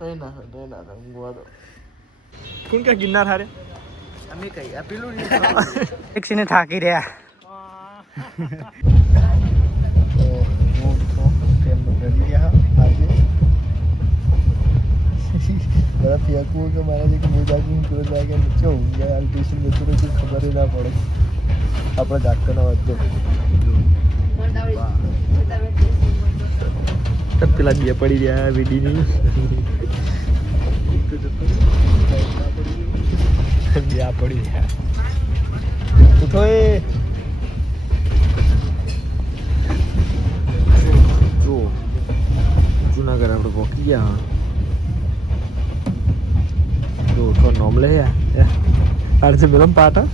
નહીં ના ઊંઘવા દો. કોણ કે ગિરનાર હારે અમે કઈ આ પેલું ટેક્સીને થાકી રહ્યા. बड़ा फेंकू के मारा जी के मुझे आगे पूरा जाएगा नीचे होंगे स्टेशन में तो कुछ खबर ही ना पड़े अपना जागते ना बच्चों तब पिला दिया पड़ी रहा है वीडी नहीं दिया पड़ी रहा उठो जो जूनागढ़ આપણે પહોંચી ગયા તો ઉઠો નોમ લે આજે મેલમ પાટા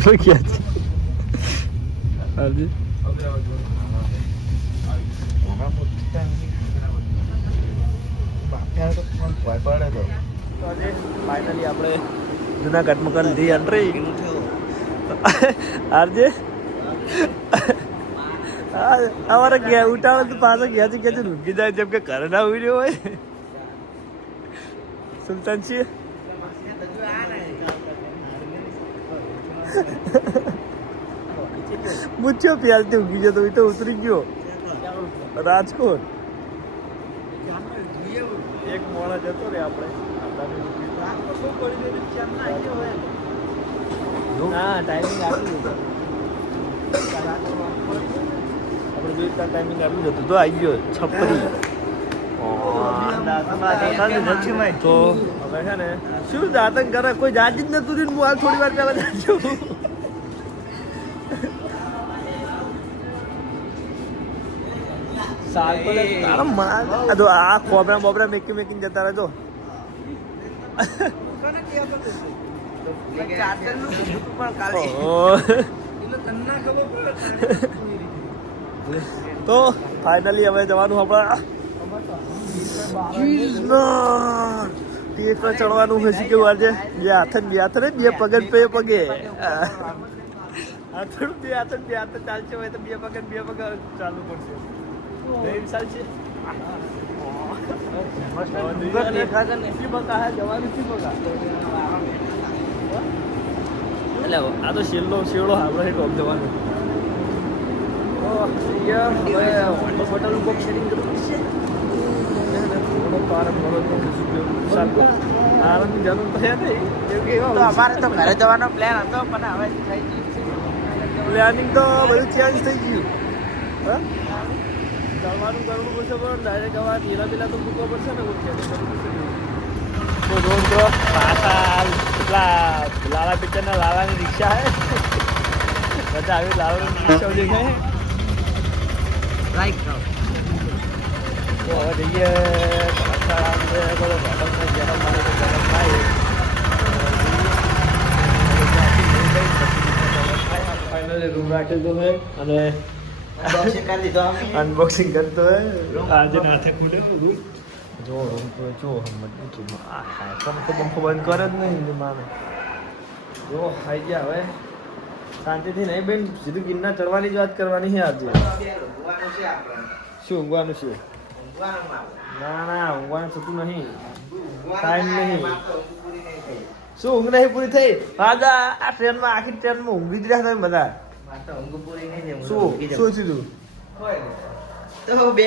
શું ક્યાં છે આજે ફાઇનલી આપણે જૂનાગઢમાં કરી લીધી એન્ટ્રી આજે અમારે ગયા ઉઠાવે તો પાછો ગયા છે કે રૂકી જાય જેમ કે ઘરે ના ઉડ્યો હોય સુલતાન છીએ મૂછ્યો પ્યાલથી ઊંઘી જતો એ તો ઉતરી ગયો રાજકોટ એક મોડા જતો રે આપણે હા ટાઈમિંગ આપ્યું આપણે જોઈ ટાઈમિંગ આપ્યું હતું તો આવી ગયો છપરી તો હવે છે ને શું દાતન કરે કોઈ જાજી જ નતું રહ્યું હું હાલ થોડી વાર પહેલા જાજો આ ખોબરા બોબરા મેકીને જતા રહેજો તો ફાઇનલી હવે જવાનું આપણા ચડવાનું હશે કેવું આજે બે હાથ બે પગે બે પગે ચાલશે હોય તો બે પગ ચાલુ પડશે ચાલશે એટલે આ તો શેડો આપણે ટોપ જવાનું હોટલ બુક શેરિંગ કરવું છે આરામની જરૂર તો છે નહીં અમારે તો ઘરે જવાનો પ્લાન હતો પણ હવે થઈ ગયું પ્લાનિંગ તો બધું ચેન્જ થઈ ગયું હા જવાનું કરવું પડશે પણ ડાયરેક્ટ હવે પેલા તો મૂકવો પડશે ને તો રોજ તો પાછા પેલા લાલા પિક્ચરના લાલાની રિક્ષા હે બધા આવી લાલાની રિક્ષા દેખાય રાઈટ તો હવે જઈએ ફાઇનલી રૂમ રાખેલ તો હે અને અનબોક્સિંગ કરતો હે આજે નાથે ખુલે બધું જો રૂમ તો જો પંખો બંધ કરે જ નહીં મારે જો ખાઈ ગયા હવે શાંતિથી નહીં બેન સીધું ગિરનાર ચડવાની જ વાત કરવાની છે આજે શું ઊંઘવાનું છે ના ઊંઘવાનું થતું નહીં ટાઈમ નહીં શું ઊંઘ નહીં પૂરી થઈ હા આ ટ્રેનમાં આખી ટ્રેનમાં ઊંઘી જ રહ્યા તમે બધા શું સીધું તો બે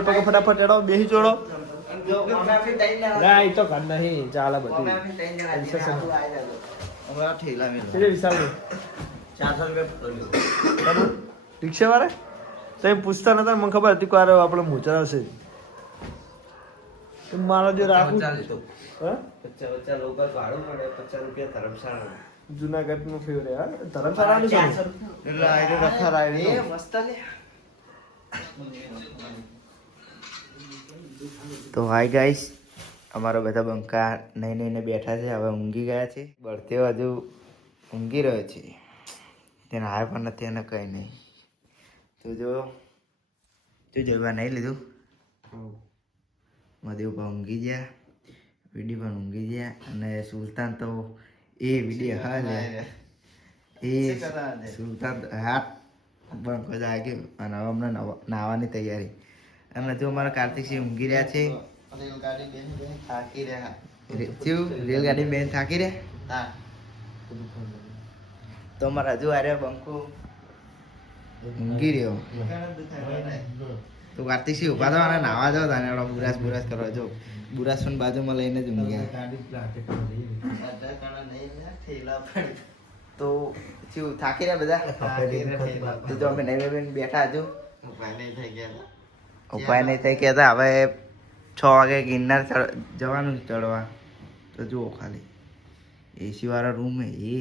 પગ ફટાફટ એડો બેસી ચોડો ના એ તો કર નહીં ચાલે બધું રિક્ષા વાળા તમે પૂછતા નતા મને ખબર હતી કે આપણે મોચા હશે મારો જો રાખું જુનાગઢ નું ફેવરેટ હા ધર્મશાળા તો હાય ગાઈસ અમારા બધા બંકા નહીં બેઠા છે હવે ઊંઘી ગયા છે બળતે હજુ ઊંઘી રહ્યો છે તેને હાય પણ નથી એને કંઈ નહીં તો જો જવા નહીં લીધું મદેવ પણ ઊંઘી ગયા વીડી પણ ઊંઘી ગયા અને સુલતાન તો એ વિડીયો હા લે એ સુલતાન હાથ બંકો જાગ્યો અને હવે અમને નાહવાની તૈયારી અને જો અમારા કાર્તિકસિંહ ઊંઘી રહ્યા છે. રેલગાડી બેન થાકી રહ્યા. તો અમારા હજુ આર્યા બંકો ઊંઘી રહ્યો. તો કાર્તિકસિંહ ઉભા થવા અને નાવા જાવ તાને બુરાસ બુરાસ કરવા જો બુરાસ પણ બાજુમાં લઈને જ ઊંઘ્યા. તો શું થાકી રહ્યા બધા? તો અમે નહીં બેઠા હજુ ઉપાય નહીં થઈ ગયા. હવે 6 વાગે ગિરનાર જવાનું ચડવા. તો જુઓ ખાલી એસી વાળો રૂમ હે એ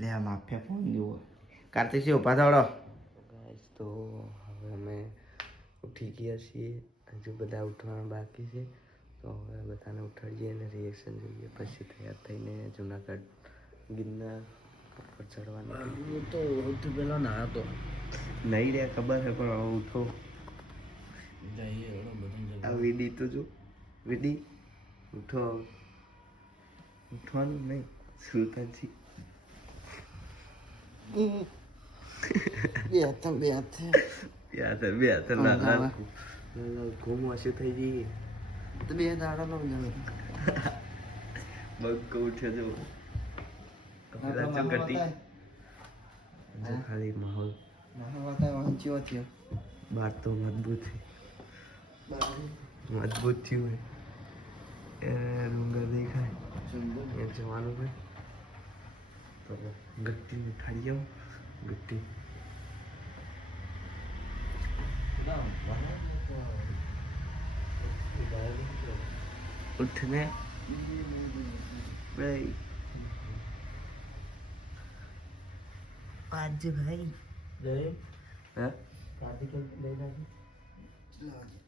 લે આ માફિયા ફોન જુઓ. કાર્તિકસિંહ ઉભા થાવડો. તો હવે અમે ઉઠી ગયા છીએ. હજુ બધા ઉઠવાનું બાકી છે. તો હવે બધાને ઉઠાડીએ અને રિએક્શન જોઈએ. પછી તૈયાર થઈને જુનાગઢ ગિરનાર ઉપર ચડવાનું. તો સૌથી પહેલાં ના તો નહીં રે ખબર છે પણ હવે ઉઠો. આ વીડી તો જો વીડી ઉઠો. ઉઠવાનું નહીં સુલતાનજી બે હાથ ઘૂમ હશે થઈ જઈએ તો 2 દાડા નો બગ ઉઠે જો ખાલી માહોલ બાર તો મજબૂત થયું એ ડુંગર દેખાય એ જવાનું હોય તો ગટ્ટી ને ખાઈ જાઉં. ગટ્ટી ઉઠને ભાઈ आज भाई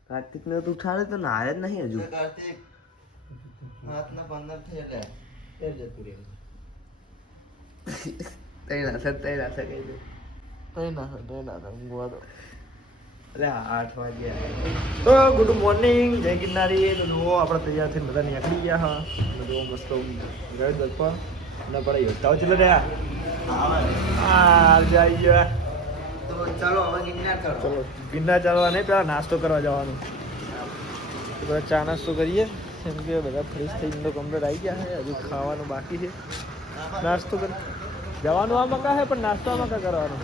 कार्तिक ने तो उठा तो नहाया જ નહીં હજુ. કાર્તિક હાથના 15 થયેલા એ જતું રહે. તૈના કહી દે તૈના ઊંઘવા દો. એટલે 8 વાગ્યા. તો ગુડ મોર્નિંગ જય ગિરનારી. તો જુઓ આપણે તૈયાર થઈને બધા નીકળી ગયા. હા જુઓ મસ્ત ગયો દલપા ના પડે યોદ્ધાઓ ચલે રહ્યા. જઈ ગયા. તો ચાલો હવે ગિરનાર કરો. ચલો ગિરનાર ચાલવા નહીં, પેલા નાસ્તો કરવા જવાનું. બધા ચા નાસ્તો કરીએ કેમ કે બધા ફ્રેશ થઈને તો કમ્પ્લીટ આવી ગયા છે. હજુ ખાવાનું બાકી છે. નાસ્તો કરી જવાનું આ મકા છે પણ નાસ્તો આ મકા કરવાનો.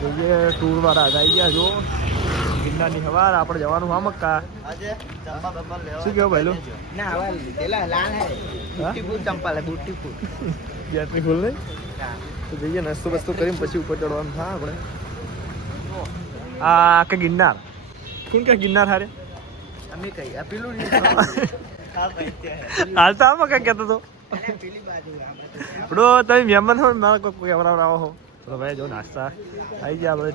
જોઈએ ટૂર વાળા આવી ગયા. જો ગિરનારની સવાર આપણે જવાનું આ મક્કા. શું કેવું ભાઈલું? ના હવે પેલા લાલ હે બુટીફૂલ ચંપલ હે બુટીફૂલ બેટરી ફૂલ નહીં. તો જઈએ નાસ્તો બસ્તો કરીને પછી ઉપર ચડવાનું થાય આપણે. આ કે ગિરનાર કોણ કે ગિરનાર હારે અમે કઈ આ પેલું હાલ તો આમાં કઈ કહેતો હતો પેલી બાજુ બડો તમે મહેમાન હો મારા કોઈ કેવડાવ હો. તો ભાઈ જો નાસ્તા આવી ગયા આપણે.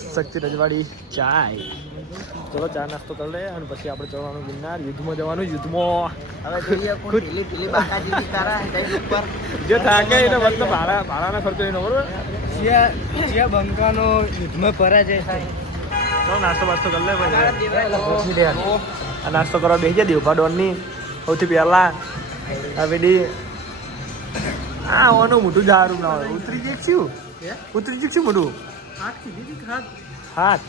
શક્તિ રજવાડી ચાય. ચલો ચા નાસ્તો કરી લે અને પછી આપણે ચડવાનું ગિરનાર. યુદ્ધમાં જવાનું. યુદ્ધમાં હવે જોઈએ કોણ પેલી બાકાજી તારા કઈ ઉપર જે થાકે એને વખત ભાડાના ખર્ચો એનો બરોબર. જ્યાં બંકાનો યુદ્ધમાં પરાજય થાય. ચલો નાસ્તો બાસ્તો કરી લે ભાઈ. આ નાસ્તો કરવા બેસી જાય દેવપા ડોનની સૌથી પહેલા. આ પેલી હા ઓનું મોટું જારું ના હોય. ઉતરી જઈશ શું મોટું હાથ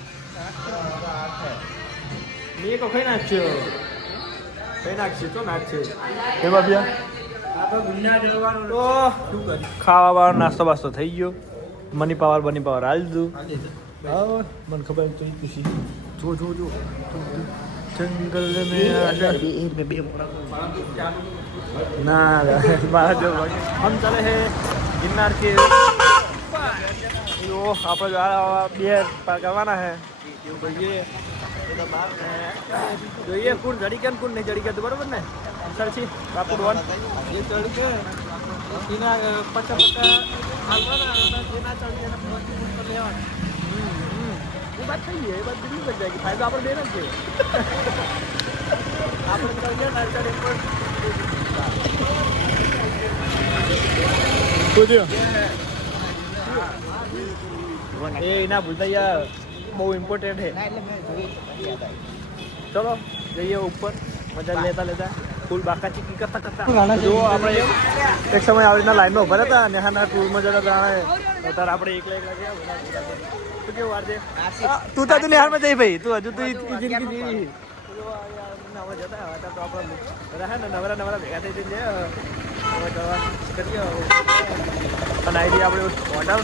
મેં કો ખાઈ નાખ્યો તો નાખશે એ બાબિયા. તો ખાવા વાળો નાસ્તો બાસ્તો થઈ ગયો. મની પાવર હાલ દીધું. હા મને ખબર તો ખુશી. જો જંગલ ના મારા જો હમ ચાલે હે ગિરનાર કે આપણે 2 પાર કરવાના હે. જોઈએ કોણ જડી ગયા કોણ નહીં જડી ગયા બરોબર ને. સરછી બાપુ ડોન એ ચડી કે એના 50 હાલવાના જેના ચડી લેવાના. એ વાત થઈ ગઈ. એ વાત બીજી બચ જાય ફાયદો આપણે બેન જ છે. આપણે ચડીએ નર્સરી પર એ ના ભૂલતા યાર બહુ ઇમ્પોર્ટન્ટ છે. ચલો જઈએ ઉપર મજા લેતા ફૂલ બાકા ચીકી કરતા જો આપણે એક સમય આવી રીતના લાઈનમાં ઉભા હતા નેહાના ટૂરમાં જતા હતા ત્યારે આપણે એકલા ગયા શું કેવું વાર છે તું તો નેહારમાં જઈ ભાઈ તું હજુ તું જિંદગી જીવી આપણે જતા હતા તો આપણે બધા હે ને નવરા ભેગા થઈ જઈને કરીએ અને આવી આપણે હોટલ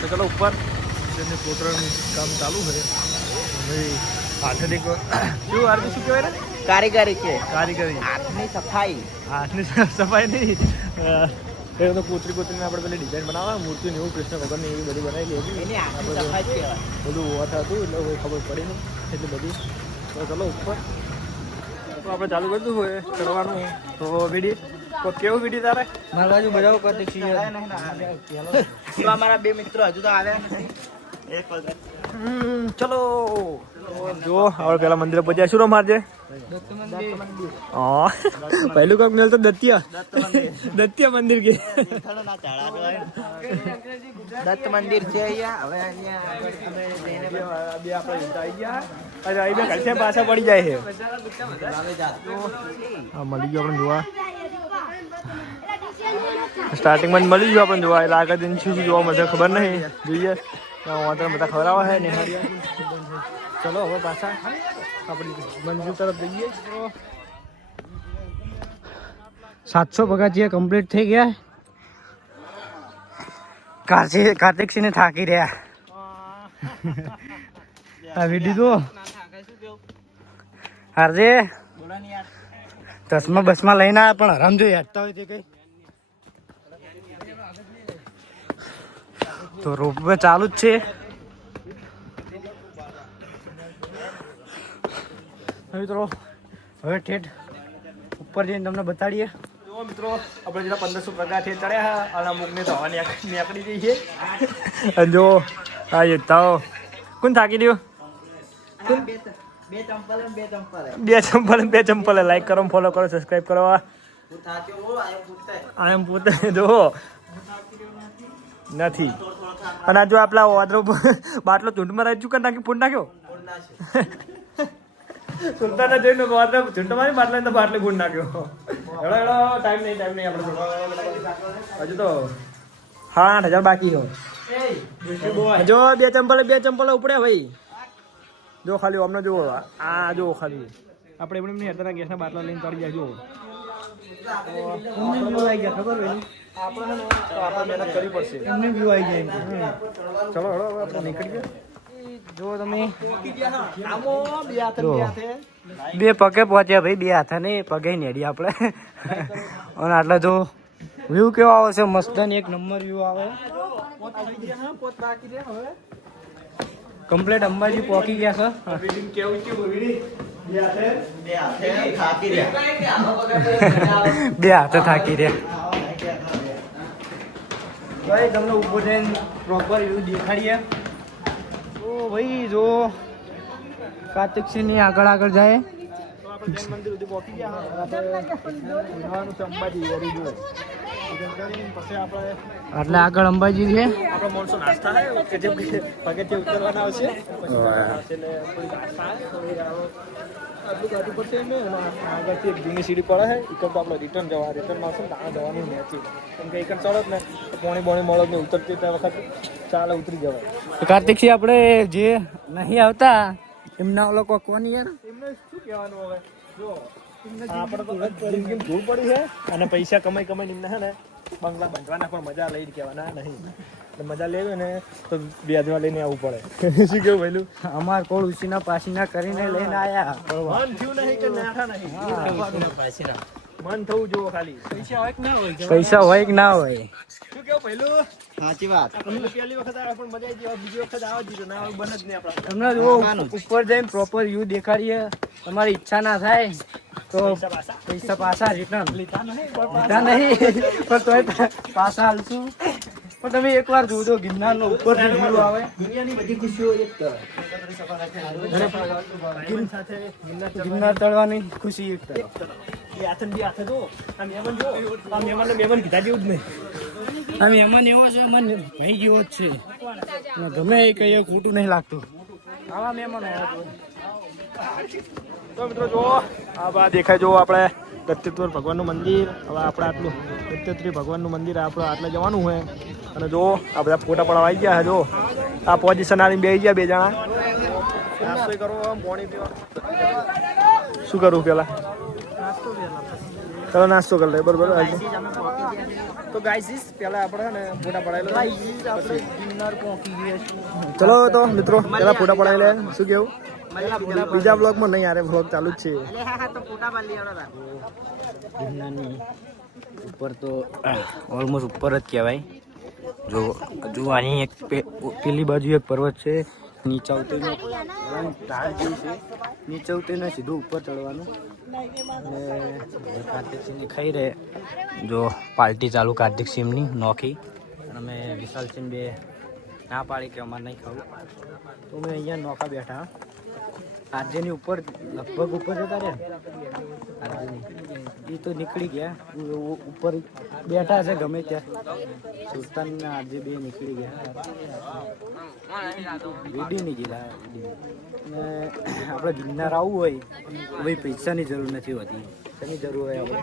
તો ચલો ઉપર જેને કોતરણનું કામ ચાલુ છે ભાઈ હાથની શું આરતી શું કહેવાય ને કારીગરી છે, કારીગરી હાથની સફાઈ. હાથની સફાઈ નહીં એ તો કોતરીને આપણે પેલી ડિઝાઇન બનાવવા મૂર્તિ ને એવું કૃષ્ણ ભગવાનની એવી બધી બનાવેલી હતી એની હાથની સફાઈ જ કહેવાય. બધું હોતા હતું એટલે કોઈ ખબર પડી નહીં એટલે બધી તો ચલો ઉપર તો આપણે ચાલુ કરી દઉં હોય કરવાનું તો વિડીયો તો કેવું વિડીયો તારે મારા બાજુ બધા કરતી અમારા બે મિત્રો હજુ તો આવ્યા નથી. ચલો જો આપણે પેલા મંદિરે પહોંચ્યા શું મારજે હા પહેલું કામ મેલ તો દત્તિયા મંદિર કે દત્ત મંદિર છે અહીંયા. હવે અહીંયા બે આપણે આવી ગયા અરે અહીં બે ઘરથી પાછા પડી જાય છે હા મળી ગયું આપણે જોવા સ્ટાર્ટિંગમાં મળી ગયું આપણને જોવા એટલે આગળ દિન શું જોવા મળશે ખબર નહીં જોઈએ વાંધો બધા ખવડાવવા છે ને ચલો હવે પાછા આપણી મંજિલ તરફ જઈએ 700 પગથિયા કમ્પ્લીટ થઈ ગયા. કાર્તિકસિંહ ને થાકી રહ્યા. આ વિડીયો તો હારજે ચશ્મા બસમાં લઈને આવ્યા પણ આરામ જોઈ હેઠતા હોય તે કઈ તો રોપવે ચાલુ જ છે. મિત્રો હવે ઠેઠ ઉપર જઈને તમને બતાડીએ. જો મિત્રો આપણે જેટલા 1500 પગારથી ચડ્યા અને અમુકને તો હવા નીકળી જઈ છે અને જો આ યોદ્ધાઓ કોણ થાકી દ્યો બે ચંપલ લાઈક કરો ફોલો કરો સબસ્ક્રાઈબ કરો આ એમ પોતે જો નથી અને આ જો આપલા વાદરો બાટલો ચૂંટમાં રહી ચૂકા નાખી ફૂટ નાખ્યો સુલતાને જોઈને વાદરા ચૂંટમાં બાટલા તો બાટલે ફૂટ નાખ્યો એડો ટાઈમ નહીં આપણે હજુ તો 8,000 બાકી હો જો બે ચંપલ ઉપડ્યા ભાઈ જો ખાલી અમને જો આ જો ખાલી આપણે એમને નહીં હતા ગેસના બાટલા લઈને ચડી જાય જો આપણે મહેનત કરવી પડશે એમને વ્યૂ આવી જાય. ચલો હળો હવે આપણે નીકળીએ જો તમે જો બે પગે પહોંચ્યા ભાઈ, બે હાથે નહીં પગે નેડી આપણે અને આટલા જો વ્યૂ કેવો આવે છે મસ્ત ને એક નંબર વ્યૂ આવે. કમ્પ્લીટ અંબાજી પહોંચી ગયા છે. બે હાથે થાકી રહ્યા. ભાઈ તમને ઉભો થઈને પ્રોપર વ્યૂ દેખાડીએ તો ભાઈ જો કાર્તિકસિંહ ની આગળ જાય. મંદિર સુધી પહોંચી ગયા જવાનું છે અંબાજી વળી જો પછી આપણે એટલે આગળ અંબાજી છે. આપણો માણસો નાસ્તા હે કે જેમ કે પગથિયે ઉતરવાના આવશે પછી એટલે થોડી નાસ્તા હે થોડી આટલું કાઢવું પડશે એમ આગળથી એક જૂની સીડી પડે છે એકર તો આપણે રિટર્ન આવશે ને ત્યાં જવાનું નથી કેમ કે એકર ચડો જ ને પોણી મળો ને ઉતરતી ત્યાં વખત ચાલે ઉતરી જવાય. કાર્તિકસિંહ આપણે જે નહીં આવતા એમના લોકો કોની યાર એમને શું કહેવાનું હવે જો આપણે તો જિંદગી ધૂળ પડી છે અને પૈસા કમાઈ એમને છે ને બંગલા બાંધવાના પણ મજા લઈ કહેવાના નહીં એટલે મજા લેવી ને તો વ્યાજમાં લઈને આવવું પડે શું કેવું પહેલું અમાર કોળ ઉસીના પાસીના કરીને લઈને આયા. મન થયું નહીં કે નાઠા નહીં મન થવું જોવો ખાલી પૈસા હોય કે ના હોય. શું કેવું પહેલું સાચી વાત. પહેલી વખત આવે પણ મજા આવી બીજી વખત આવવા દીધું ના આવે બને જ નહીં આપણા તમને જો ઉપર જઈને પ્રોપર વ્યૂ દેખાડીએ. તમારી ઈચ્છા ના થાય તો પૈસા પાછા રિટર્ન લીધા નહીં પણ તોય પાછા હાલશું. પણ તમે એકવાર જોજો ગિરનારનો ઉપર વ્યૂ આવે. દુનિયાની બધી ખુશીઓ એક ગિરનાર ચડવાની ખુશી એક તરફ. હાથે જો આ મહેમાન કીધા જેવું જ નહીં. આ મહેમાન એવો છે મને ભાઈ જેવો જ છે. ગમે એ કહીએ ખોટું નહીં લાગતું. આવા મહેમાન તો મિત્રો જો આ બા દેખાય જો આપણે દત્તેશ્વર ભગવાનનું મંદિર. હવે આપણે આટલું દત્તેશ્વરી ભગવાનનું મંદિર આપણે આટલે જવાનું હોય અને જો આ બધા ફોટા પડાવવા આવી ગયા છે. જો આ પોઝિશન આવીને બેસી ગયા 2 જણા. નાસ્તો કરો પાણી પીવા શું કરવું પેલા ચલો નાસ્તો કરી લે બરોબર. તો ગાઈસ પેલા આપણે ને ફોટા પડાવી લે. ચલો તો મિત્રો પેલા ફોટા પડાવી લે. શું કેવું બીજા બ્લોગમાં નહીં યાર બ્લોગ ચાલુ જ છે. ગિરનારની ઉપર તો ઓલમોસ્ટ ઉપર જ કહેવાય. જો હજુ આની એક પેલી બાજુ એક પર્વત છે, નીચે ઉતરીને ઢાળ જેવી છે, નીચે ઉતરીને સીધું ઉપર ચડવાનું. અને કાર્તિક સિંહની ખાઈ રહે જો પાર્ટી ચાલુ કાર્તિક સિંહની નોખી. અમે વિશાલ સિંહ બે ના પાડી કે અમારે નહીં ખાવું તો અમે અહીંયા નોખા બેઠા. આરજેની ઉપર લગભગ ઉપર જતા રહ્યા આરજેની એ તો નીકળી ગયા ઉપર બેઠા છે ગમે ત્યાં. સુલતાન ને આરજે બે નીકળી ગયા. વિડીયો નહીં ગયેલા. અને આપણે ગિરનાર આવવું હોય તો ભાઈ પૈસાની જરૂર નથી હોતી. શેની જરૂર હોય આપણે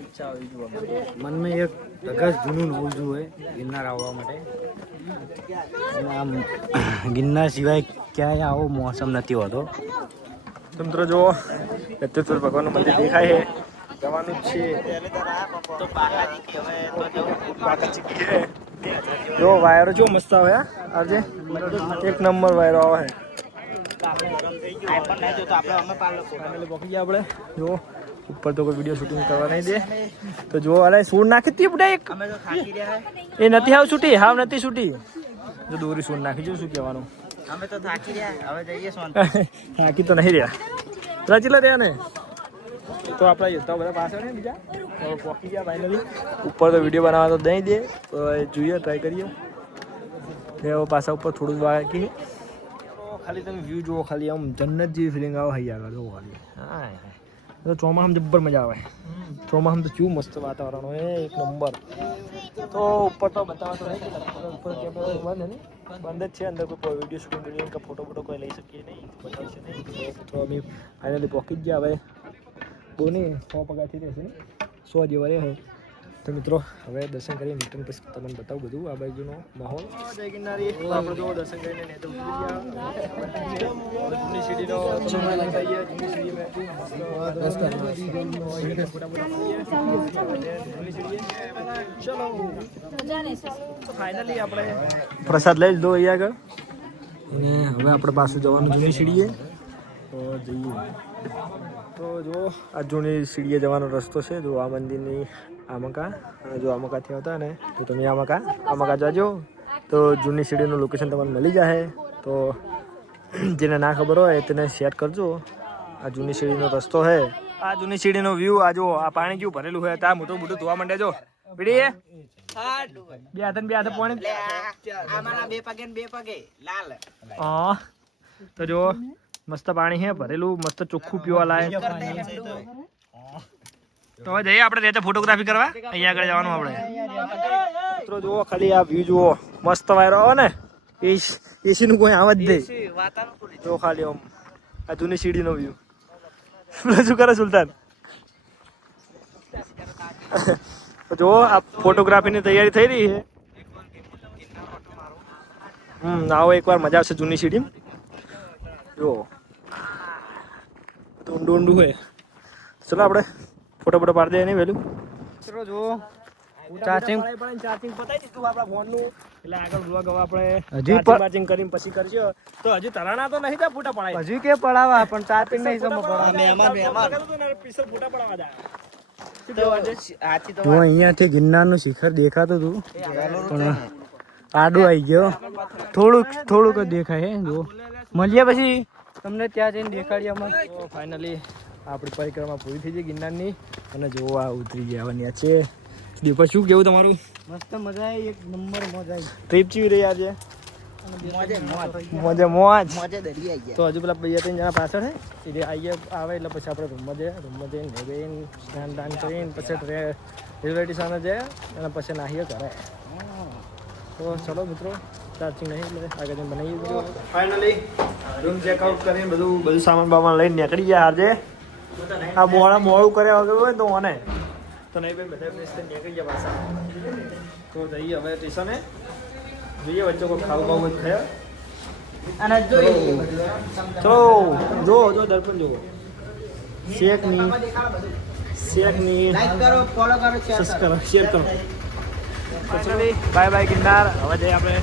ઈચ્છા હોવી જોઈએ. મનમાં એક ધગસ જૂનું હોવું જોઈએ ગિરનાર આવવા માટે. અને આમ ગિરનાર સિવાય ક્યાંય આવો મોસમ નથી હોતો. તો મિત્રો જો દત્તેશ્વર ભગવાનનું મંદિર દેખાય છે. જવાનું જ છે. જો વાયરો જો મસ્ત આવે આજે એક નંબર વાયરો આવે છે. પહોંચી ગયા આપણે. જો ઉપર તો કોઈ વિડીયો શૂટિંગ કરવા નહીં દે. તો જો અરે સૂર નાખી હતી બધા એક એ નથી હાવ છૂટી હાવ નથી છૂટી. જો દોરી સૂર નાખી જો શું કહેવાનું. અમે તો થાકી રહ્યા હવે જઈએ થાકી તો નહીં રહ્યા રચીલા રહ્યા ને. તો આપણા યોદ્ધા બધા પાછળ ને બીજા તો પહોંચી ગયા ફાઇનલી. ઉપર તો વિડીયો બનાવવા તો દઈ દે તો જોઈએ ટ્રાય કરીએ. પાછા ઉપર થોડું જ બાકી ખાલી તમે વ્યૂ જુઓ ખાલી આમ જન્નત જેવી ફિલિંગ આવે હૈ આગળ જુઓ ખાલી. હા તો ચોમાસામાં જબ્બર મજા આવે. ચોમાસામાં તો કેવું મસ્ત વાતાવરણ હોય એક નંબર. તો ઉપર તો બતાવવા તો નહીં ઉપર કેમેરા બંધ ને બંધ જ છે. અંદર કોઈ વિડીયો શૂટિંગ વિડીયો કે ફોટો કોઈ લઈ શકીએ નહીં બતાવશે નહીં. તો અમે ફાઇનલી પહોંચી જ ગયા. હવે બહુ નહીં 100 પગારથી રહેશે ને 100 જેવા રહે. તો મિત્રો હવે દર્શન કરીને રિટર્ન પછી તમને બતાવું બધું આ બાજુનો માહોલ. જય ગિરનારી આપણે જો દર્શન કરીને ને તો ઉતરી ગયા. જૂની સીડીનો ફાઇનલી આપણે પ્રસાદ લઈ લીધો અહીંયા આગળ. અને હવે આપણે પાછું જવાનું જૂની સીડીએ તો જઈએ. તો જો આ જૂની સીડીએ જવાનો રસ્તો છે. જો આ મંદિરની આમકા અને જો આમકાથી આવતા ને તો તમે આમકા જાજો તો જૂની સીડીનું લોકેશન તમને મળી જાય. તો જેને ના ખબર હોય તેને શેર કરજો. આ જૂની સીડીનો રસ્તો છે. આ જૂની સીડીનો વ્યૂ આ જો આ પાણી જેવું ભરેલું હોય ત્યાં મોટું મોટું ધોવા માંડે. જો પીડી બે હાથ પાણી હા. તો જો મસ્ત પાણી છે ભરેલું મસ્ત ચોખ્ખું પીવા લાયક. તો હવે જઈએ આપણે રીતે ફોટોગ્રાફી કરવા. અહીંયા આગળ જવાનું આપણે. મિત્રો જુઓ ખાલી આ વ્યૂ જુઓ મસ્ત વાયરો આવે ને એસી નું કોઈ આવે જ નહીં. જો ખાલી આમ આ જૂની સીડીનો વ્યૂ. શું કરે સુલતાન? જો આ ફોટોગ્રાફીની તૈયારી થઈ રહી છે. આવો એકવાર મજા આવશે જૂની સીડી. જો ઊંડું ઊંડું હોય. ચલો આપણે ફોટો પાડી દઈએ નહીં વહેલું. ચલો જો ચાર્જિંગ પતાવી દીધું આપણા ફોનનું. એટલે આગળ બ્લોગ હવે આપણે હજી ચાર્જિંગ કરીને પછી કરજો. તો હજી તરાણા તો નહીં થાય ફોટા પડાય હજી કે પડાવા પણ ચાર્જિંગ નહીં સમો પડાવા. તો અહીંયાથી ગિરનારનું શિખર દેખાતું હતું પણ આડું આવી ગયો. થોડુંક જ દેખાય. જો મળીએ પછી તમને ત્યાં જઈને દેખાડીએ અમે. તો ફાઇનલી આપણી પરિક્રમા પૂરી થઈ ગઈ ગિરનારની. અને જો આ ઉતરી ગયા આવવાની છે. દીપક શું કેવું તમારું? મસ્ત મજા આવી. એક નંબર મજા આવી. ટ્રીપ ચીવી રહી આજે મોજે તો હજુ પેલા 2-3 જણા પાછળ છે એ આવી આવે એટલે પછી આપણે રૂમમાં જઈને સ્નાન દાન કરીને પછી રેલવે સ્ટેશન જાય અને પછી નાહીએ ઘરે. તો ચલો મિત્રો ચાર્જિંગ નહીં એટલે આગળ જઈને બનાવી દીધું ફાઇનલી રૂમ ચેકઆઉટ કરીને બધું સામાન બામાન લઈને નીકળી ગયા આજે આ મોડું કર્યા વગર હોય તો મને તો નહીં ભાઈ બધા ફ્રેશ થઈને નીકળી ગયા પાછા તો જઈએ હવે સ્ટેશને જોઈએ વચ્ચે કોઈ ખાવું બાવું થયા અને ચલો જો દર્પણ જુઓ શેકની લાઈક કરો ફોલો કરો સબસ્ક્રાઇબ શેર કરો બાય બાય ગિરનાર હવે જઈએ આપણે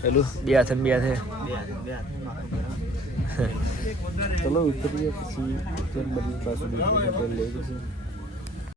પેલું બે હાથે ચલો ઉતરીએ પછી બધી પાછું લઈ જશે